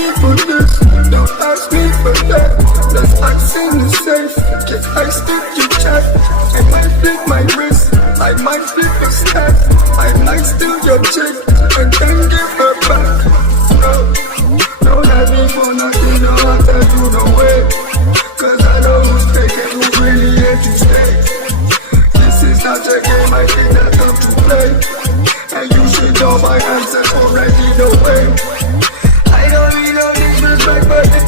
me for this, don't ask me for that. Let's act in the safe, get ice in your chest. I might flip my wrist, I might flip a step. I might steal your chick and then give her back. No, don't ask me for nothing, no, I'll tell you no way. Cause I know who's fake and who's really here to stay. This is not a game, I think I come to play. And you should know my answers already the way. I don't need no disrespect, but